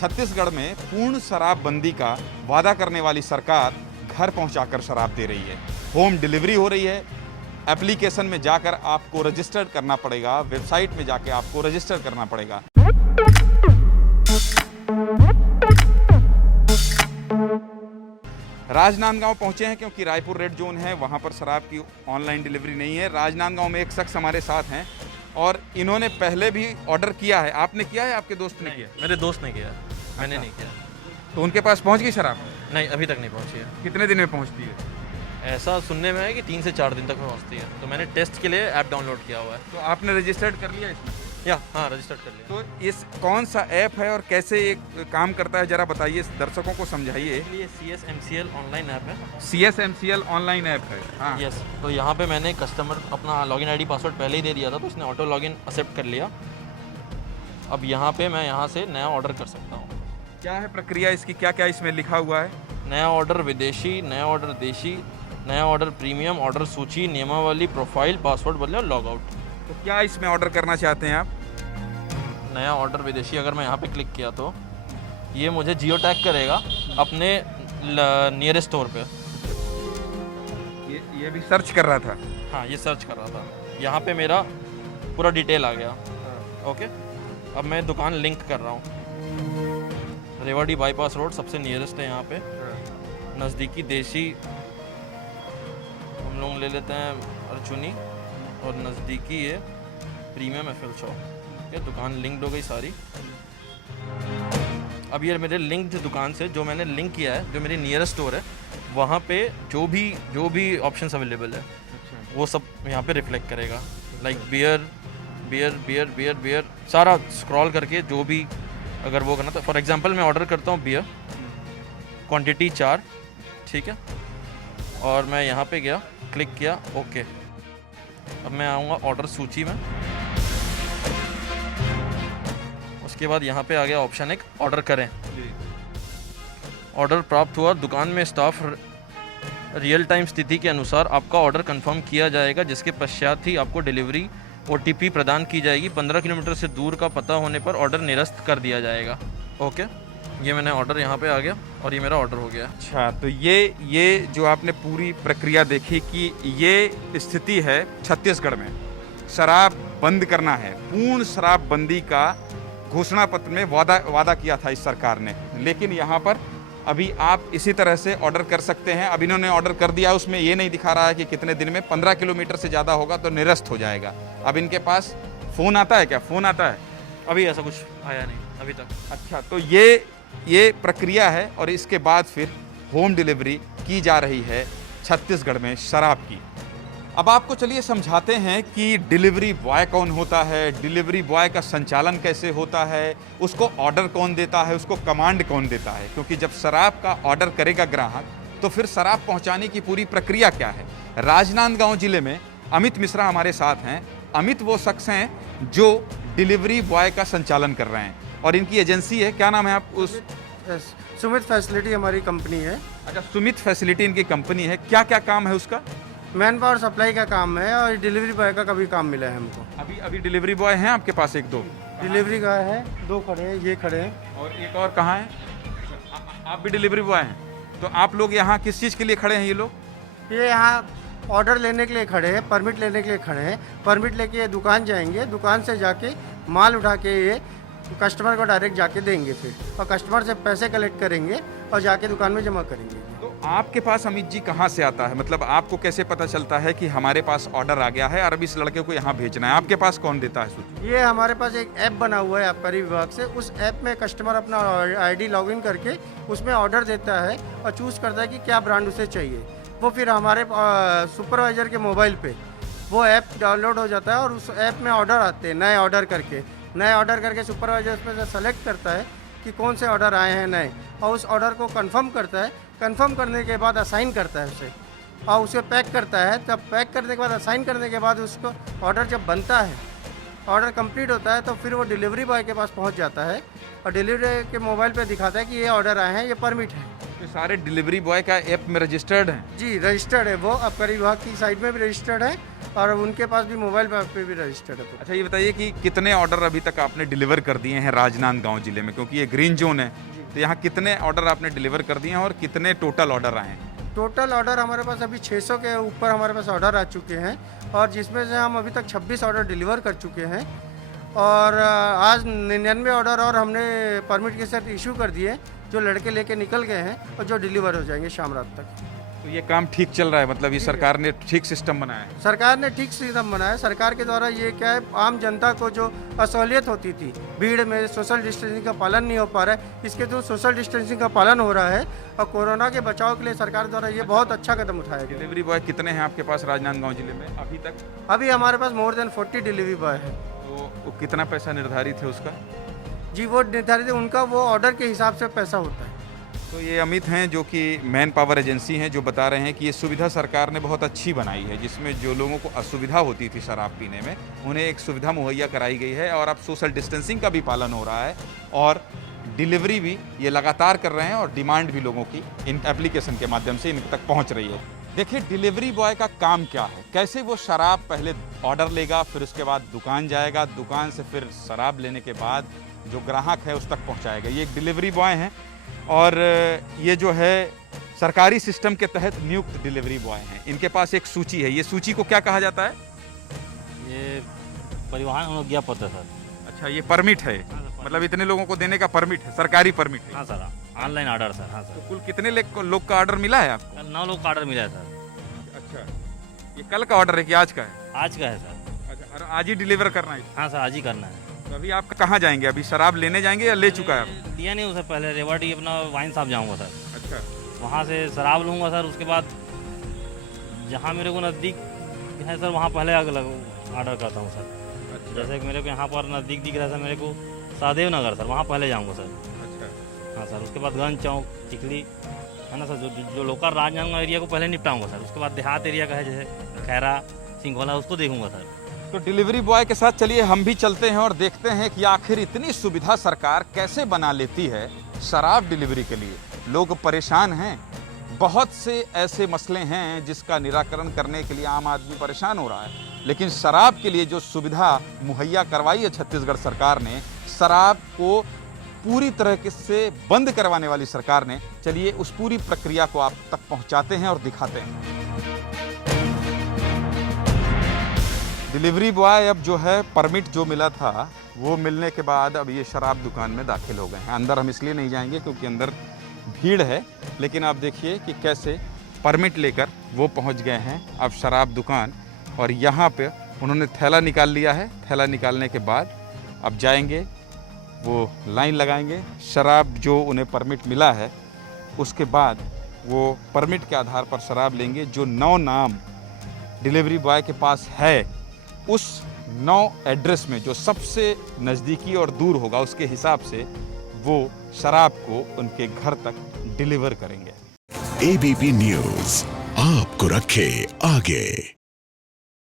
छत्तीसगढ़ में पूर्ण शराबबंदी का वादा करने वाली सरकार घर पहुंचाकर शराब दे रही है। होम डिलीवरी हो रही है। एप्लीकेशन में जाकर आपको रजिस्टर करना पड़ेगा, वेबसाइट में जाकर आपको रजिस्टर करना पड़ेगा। राजनांदगांव पहुंचे हैं क्योंकि रायपुर रेड जोन है, वहां पर शराब की ऑनलाइन डिलीवरी नहीं है। राजनांदगांव में एक शख्स हमारे साथ हैं और इन्होंने पहले भी ऑर्डर किया है। आपने किया है, आपके दोस्त ने किया? मेरे दोस्त ने किया, मैंने नहीं किया। तो उनके पास पहुंच गई शराब? नहीं, अभी तक नहीं पहुंची है। कितने दिन में पहुंचती है? ऐसा सुनने में है कि 3 से 4 दिन तक में पहुंचती है। तो मैंने टेस्ट के लिए ऐप डाउनलोड किया हुआ है। तो आपने रजिस्टर्ड कर लिया इसमें? हाँ, रजिस्टर्ड कर लिया। तो इस कौन सा ऐप है और कैसे ये काम करता है, जरा बताइए, दर्शकों को समझाइए। ये CSMCL ऑनलाइन ऐप है। CSMCL ऑनलाइन ऐप है, हाँ। यस, तो यहाँ पे मैंने कस्टमर अपना लॉगिन आईडी पासवर्ड पहले ही दे दिया था, तो उसने ऑटो लॉगिन एक्सेप्ट कर लिया। अब यहाँ पे मैं यहाँ से नया ऑर्डर कर सकता हूँ। क्या है प्रक्रिया इसकी, क्या क्या इसमें लिखा हुआ है? नया ऑर्डर विदेशी, नया ऑर्डर देशी, नया ऑर्डर प्रीमियम, ऑर्डर सूची, नियमावली, प्रोफाइल, पासवर्ड बदले और लॉग आउट। तो क्या इसमें ऑर्डर करना चाहते हैं आप? नया ऑर्डर विदेशी, अगर मैं यहाँ पे क्लिक किया तो ये मुझे जियो टैग करेगा अपने नियरेस्ट स्टोर पे। ये भी सर्च कर रहा था? हाँ, ये सर्च कर रहा था। यहाँ पे मेरा पूरा डिटेल आ गया। ओके, अब मैं दुकान लिंक कर रहा हूँ। रेवाड़ी बाईपास रोड सबसे नियरेस्ट है यहाँ पे। नज़दीकी देशी हम लोग ले लेते हैं अर्चुनी, और नज़दीकी है प्रीमियम एफएल शॉप। ये दुकान लिंक्ड हो गई सारी। अब ये मेरे लिंक्ड दुकान से जो मैंने लिंक किया है, जो मेरी नियरेस्ट स्टोर है, वहाँ पे जो भी ऑप्शंस अवेलेबल है वो सब यहाँ पे रिफ्लेक्ट करेगा। लाइक बियर सारा स्क्रॉल करके जो भी अगर वो करना, तो फॉर एग्जांपल मैं ऑर्डर करता हूँ बियर, क्वांटिटी 4, ठीक है। और मैं यहाँ पे गया, क्लिक किया, ओके। अब मैं आऊँगा ऑर्डर सूची में। उसके बाद यहाँ पे आ गया ऑप्शन एक, ऑर्डर करें। ऑर्डर प्राप्त हुआ। दुकान में स्टाफ रियल टाइम स्थिति के अनुसार आपका ऑर्डर कंफर्म किया जाएगा, जिसके पश्चात ही आपको डिलीवरी OTP प्रदान की जाएगी। 15 किलोमीटर से दूर का पता होने पर ऑर्डर निरस्त कर दिया जाएगा। ओके, ये मैंने ऑर्डर यहाँ पे आ गया और ये मेरा ऑर्डर हो गया। अच्छा, तो ये जो आपने पूरी प्रक्रिया देखी कि ये स्थिति है छत्तीसगढ़ में। शराब बंद करना है, पूर्ण शराबबंदी का घोषणा पत्र में वादा किया था इस सरकार ने, लेकिन यहाँ पर अभी आप इसी तरह से ऑर्डर कर सकते हैं। अब इन्होंने ऑर्डर कर दिया, उसमें ये नहीं दिखा रहा है कि कितने दिन में। 15 किलोमीटर से ज़्यादा होगा तो निरस्त हो जाएगा। अब इनके पास फ़ोन आता है क्या? फ़ोन आता है? अभी ऐसा कुछ आया नहीं अभी तक। अच्छा, तो ये प्रक्रिया है और इसके बाद फिर होम डिलीवरी की जा रही है छत्तीसगढ़ में शराब की। अब आपको चलिए समझाते हैं कि डिलीवरी बॉय कौन होता है, डिलीवरी बॉय का संचालन कैसे होता है, उसको ऑर्डर कौन देता है, उसको कमांड कौन देता है। क्योंकि जब शराब का ऑर्डर करेगा ग्राहक, तो फिर शराब पहुंचाने की पूरी प्रक्रिया क्या है। राजनांदगांव जिले में अमित मिश्रा हमारे साथ हैं। अमित वो शख्स हैं जो डिलीवरी बॉय का संचालन कर रहे हैं और इनकी एजेंसी है, क्या नाम है आप उस? सुमित फैसिलिटी हमारी कंपनी है। अच्छा, सुमित फैसिलिटी इनकी कंपनी है। क्या क्या काम है उसका? मैन पावर सप्लाई का काम है और डिलीवरी बॉय का कभी काम मिला है हमको। अभी डिलीवरी बॉय हैं आपके पास? 1-2 डिलीवरी का है, 2 खड़े हैं, ये खड़े हैं और एक और कहाँ है? आप भी डिलीवरी बॉय हैं? तो आप लोग यहाँ किस चीज़ के लिए खड़े हैं? ये लोग ये यहाँ ऑर्डर लेने के लिए खड़े हैं, परमिट लेने के लिए खड़े हैं। परमिट लेके ये दुकान जाएंगे, दुकान से जाके माल उठा के ये कस्टमर को डायरेक्ट जाके देंगे फिर, और कस्टमर से पैसे कलेक्ट करेंगे और जाके दुकान में जमा करेंगे। तो आपके पास अमित जी कहाँ से आता है? मतलब आपको कैसे पता चलता है कि हमारे पास ऑर्डर आ गया है और अब इस लड़के को यहाँ भेजना है? आपके पास कौन देता है सूचना? ये हमारे पास एक ऐप बना हुआ है आबकारी विभाग से। उस ऐप में कस्टमर अपना ID लॉगिन करके उसमें ऑर्डर देता है और चूज़ करता है कि क्या ब्रांड उसे चाहिए। वो फिर हमारे सुपरवाइज़र के मोबाइल पे वो ऐप डाउनलोड हो जाता है और उस ऐप में ऑर्डर आते हैं। नए ऑर्डर करके सुपरवाइज़र उसमें से सेलेक्ट करता है कि कौन से ऑर्डर आए हैं नए, और उस ऑर्डर को कंफर्म करता है। कंफर्म करने के बाद असाइन करता है उसे, और उसे पैक करता है। तब पैक करने के बाद, असाइन करने के बाद उसको ऑर्डर जब बनता है, ऑर्डर कंप्लीट होता है, तो फिर वो डिलीवरी बॉय के पास पहुंच जाता है और डिलीवरी के मोबाइल पे दिखाता है कि ये ऑर्डर आए हैं, ये परमिट है। तो सारे डिलीवरी बॉय का ऐप में रजिस्टर्ड हैं? जी रजिस्टर्ड है, वो आबकारी विभाग की साइट में भी रजिस्टर्ड है और उनके पास भी मोबाइल पे भी रजिस्टर्ड है। अच्छा, ये बताइए कि कितने ऑर्डर अभी तक आपने डिलीवर कर दिए हैं राजनांदगांव जिले में, क्योंकि ये ग्रीन जोन है, तो यहाँ कितने ऑर्डर आपने डिलीवर कर दिए हैं और कितने टोटल ऑर्डर आए हैं? टोटल ऑर्डर हमारे पास अभी 600 के ऊपर हमारे पास ऑर्डर आ चुके हैं, और जिसमें से हम अभी तक 26 ऑर्डर डिलीवर कर चुके हैं, और आज 99 ऑर्डर और हमने परमिट के साथ इशू कर दिए, जो लड़के लेके निकल गए हैं और जो डिलीवर हो जाएंगे शाम रात तक। तो ये काम ठीक चल रहा है, मतलब ये सरकार ने ठीक सिस्टम बनाया है? सरकार ने ठीक सिस्टम बनाया है। सरकार के द्वारा ये क्या है, आम जनता को जो असहूलियत होती थी, भीड़ में सोशल डिस्टेंसिंग का पालन नहीं हो पा रहा है, इसके थ्रू सोशल डिस्टेंसिंग का पालन हो रहा है, और कोरोना के बचाव के लिए सरकार द्वारा ये बहुत अच्छा कदम उठाया गया। डिलीवरी बॉय कितने हैं आपके पास राजनांदगांव जिले में अभी तक? अभी हमारे पास मोर देन 40 डिलीवरी बॉय है। तो वो कितना पैसा निर्धारित है उसका? जी, वो निर्धारित है, उनका वो ऑर्डर के हिसाब से पैसा होता है। तो ये अमित हैं जो कि मैन पावर एजेंसी हैं, जो बता रहे हैं कि ये सुविधा सरकार ने बहुत अच्छी बनाई है, जिसमें जो लोगों को असुविधा होती थी शराब पीने में, उन्हें एक सुविधा मुहैया कराई गई है, और अब सोशल डिस्टेंसिंग का भी पालन हो रहा है, और डिलीवरी भी ये लगातार कर रहे हैं, और डिमांड भी लोगों की इन एप्लीकेशन के माध्यम से इन तक पहुंच रही है। देखिए डिलीवरी बॉय का काम क्या है, कैसे वो शराब पहले ऑर्डर लेगा, फिर उसके बाद दुकान जाएगा, दुकान से फिर शराब लेने के बाद जो ग्राहक है उस तक पहुँचाएगा। ये एक डिलीवरी बॉय हैं, और ये जो है सरकारी सिस्टम के तहत नियुक्त डिलीवरी बॉय हैं। इनके पास एक सूची है, ये सूची को क्या कहा जाता है? ये परिवहन अनुज्ञा पत्र सर। अच्छा, ये परमिट है, मतलब इतने लोगों को देने का परमिट है, सरकारी परमिट है। हाँ सर, ऑनलाइन ऑर्डर सर। हाँ तो सर, कुल कितने लोग का ऑर्डर मिला है आपको? कल 9 लोग का ऑर्डर मिला है सर। अच्छा, ये कल का ऑर्डर है कि आज का है? आज का है सर। अच्छा, और आज ही डिलीवर करना है? हाँ सर, आज ही करना है। तो अभी आप कहाँ जाएंगे? अभी शराब लेने जाएंगे या ले चुका है आप? लिया नहीं उसे, पहले रेवाड़ी अपना वाइन शॉप जाऊँगा सर, अच्छा, वहाँ से शराब लूँगा सर। उसके बाद जहाँ मेरे को नज़दीक है सर, वहाँ पहले ऑर्डर करता हूँ सर। अच्छा, जैसे कि मेरे को यहाँ पर नज़दीक दिख रहा है सर मेरे को सहदेव नगर सर, वहाँ पहले जाऊँगा सर। अच्छा, हाँ सर, उसके बाद गंज चौक, चिखली है ना सर, जो लोकल राजनांदगांव एरिया को पहले निपटाऊँगा सर। उसके बाद देहात एरिया का है जैसे खैरा, सिंघोला, उसको देखूँगा सर। तो डिलीवरी बॉय के साथ चलिए हम भी चलते हैं और देखते हैं कि आखिर इतनी सुविधा सरकार कैसे बना लेती है शराब डिलीवरी के लिए। लोग परेशान हैं, बहुत से ऐसे मसले हैं जिसका निराकरण करने के लिए आम आदमी परेशान हो रहा है, लेकिन शराब के लिए जो सुविधा मुहैया करवाई है छत्तीसगढ़ सरकार ने, शराब को पूरी तरह से बंद करवाने वाली सरकार ने, चलिए उस पूरी प्रक्रिया को आप तक पहुंचाते हैं और दिखाते हैं। डिलीवरी बॉय अब जो है परमिट जो मिला था वो मिलने के बाद अब ये शराब दुकान में दाखिल हो गए हैं। अंदर हम इसलिए नहीं जाएंगे क्योंकि अंदर भीड़ है, लेकिन आप देखिए कि कैसे परमिट लेकर वो पहुंच गए हैं अब शराब दुकान, और यहाँ पे उन्होंने थैला निकाल लिया है। थैला निकालने के बाद अब जाएंगे, वो लाइन लगाएंगे, शराब जो उन्हें परमिट मिला है उसके बाद वो परमिट के आधार पर शराब लेंगे। जो 9 नाम डिलीवरी बॉय के पास है, उस 9 एड्रेस में जो सबसे नज़दीकी और दूर होगा उसके हिसाब से वो शराब को उनके घर तक डिलीवर करेंगे। एबीपी न्यूज़ आपको रखे आगे।